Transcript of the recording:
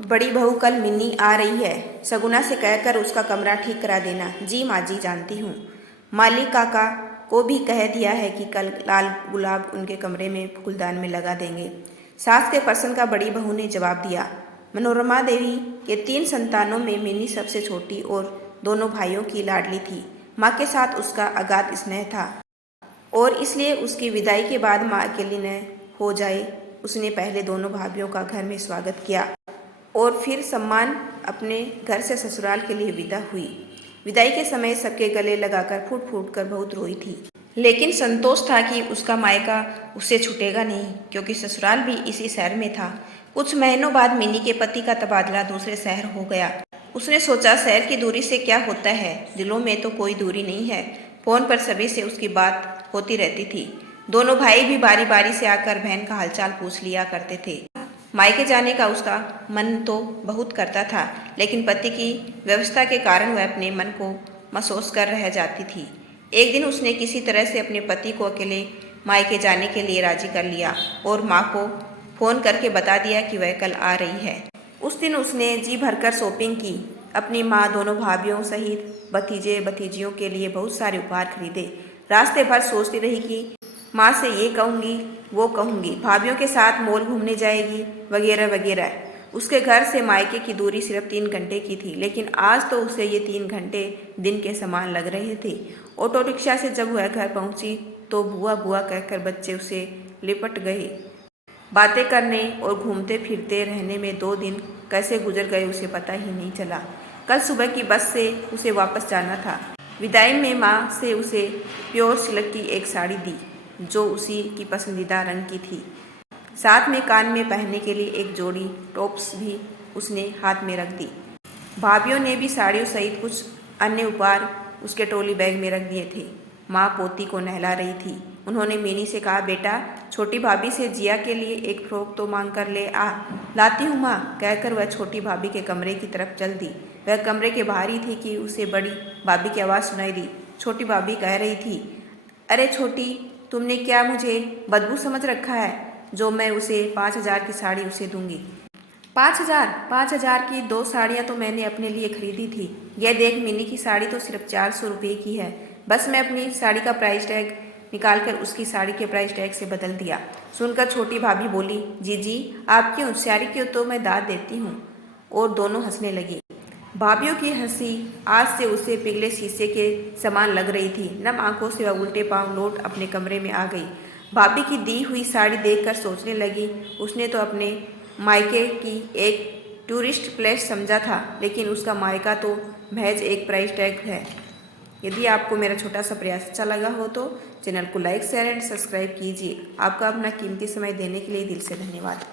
बड़ी बहू कल मिन्नी आ रही है, सगुना से कहकर उसका कमरा ठीक करा देना। जी माँ जी, जानती हूँ। माली काका को भी कह दिया है कि कल लाल गुलाब उनके कमरे में फूलदान में लगा देंगे। सास के प्रश्न का बड़ी बहू ने जवाब दिया। मनोरमा देवी के 3 संतानों में मिन्नी सबसे छोटी और दोनों भाइयों की लाडली थी। माँ के साथ उसका अगाध स्नेह था और इसलिए उसकी विदाई के बाद माँ अकेली न हो जाए, उसने पहले दोनों भाभीयों का घर में स्वागत किया और फिर सम्मान अपने घर से ससुराल के लिए विदा हुई। विदाई के समय सबके गले लगाकर फूट फूट कर बहुत रोई थी, लेकिन संतोष था कि उसका मायका उससे छूटेगा नहीं, क्योंकि ससुराल भी इसी शहर में था। कुछ महीनों बाद मिनी के पति का तबादला दूसरे शहर हो गया। उसने सोचा, शहर की दूरी से क्या होता है, दिलों में तो कोई दूरी नहीं है। फोन पर सभी से उसकी बात होती रहती थी। दोनों भाई भी बारी बारी से आकर बहन का हालचाल पूछ लिया करते थे। मायके जाने का उसका मन तो बहुत करता था, लेकिन पति की व्यवस्था के कारण वह अपने मन को महसूस कर रह जाती थी। एक दिन उसने किसी तरह से अपने पति को अकेले मायके जाने के लिए राजी कर लिया और माँ को फोन करके बता दिया कि वह कल आ रही है। उस दिन उसने जी भरकर शॉपिंग की। अपनी माँ, दोनों भाभीियों सहित भतीजे भतीजियों के लिए बहुत सारे उपहार खरीदे। रास्ते भर सोचती रही कि माँ से ये कहूँगी, वो कहूँगी, भाभीियों के साथ मॉल घूमने जाएगी, वगैरह वगैरह। उसके घर से मायके की दूरी सिर्फ 3 घंटे की थी, लेकिन आज तो उसे ये 3 घंटे दिन के समान लग रहे थे। ऑटो रिक्शा से जब वह घर पहुंची तो बुआ बुआ कहकर बच्चे उसे लिपट गए। बातें करने और घूमते फिरते रहने में 2 दिन कैसे गुजर गए उसे पता ही नहीं चला। कल सुबह की बस से उसे वापस जाना था। विदाई में माँ से उसे प्योर सिल्क की एक साड़ी दी, जो उसी की पसंदीदा रंग की थी। साथ में कान में पहनने के लिए एक जोड़ी टॉप्स भी उसने हाथ में रख दी। भाभीियों ने भी साड़ियों सहित कुछ अन्य उपहार उसके ट्रॉली बैग में रख दिए थे। माँ पोती को नहला रही थी। उन्होंने मिनी से कहा, बेटा, छोटी भाभी से जिया के लिए एक फ्रॉक तो मांग कर ले आ। लाती हूँ माँ, कहकर वह छोटी भाभी के कमरे की तरफ चल दी। वह कमरे के बाहर ही थी कि उसे बड़ी भाभी की आवाज़ सुनाई दी। छोटी भाभी कह रही थी, अरे छोटी, तुमने क्या मुझे बदबू समझ रखा है जो मैं उसे 5,000 की साड़ी उसे दूंगी। 5,000 की 2 साड़ियाँ तो मैंने अपने लिए खरीदी थी। यह देख, मिनी की साड़ी तो सिर्फ 400 रुपये की है। बस मैं अपनी साड़ी का प्राइस टैग निकालकर उसकी साड़ी के प्राइस टैग से बदल दिया। सुनकर छोटी भाभी बोली, जीजी, आपकी होशियारी की तो मैं दाद देती हूँ। और दोनों हंसने लगी। भाभीियों की हंसी आज से उसे पिघले शीशे के समान लग रही थी। नम आंखों से वह उल्टे पांव लौट अपने कमरे में आ गई। भाभी की दी हुई साड़ी देखकर सोचने लगी, उसने तो अपने मायके की एक टूरिस्ट प्लेस समझा था, लेकिन उसका मायका तो महज एक प्राइस टैग है। यदि आपको मेरा छोटा सा प्रयास अच्छा लगा हो तो चैनल को लाइक, शेयर एंड सब्सक्राइब कीजिए। आपका अपना कीमती समय देने के लिए दिल से धन्यवाद।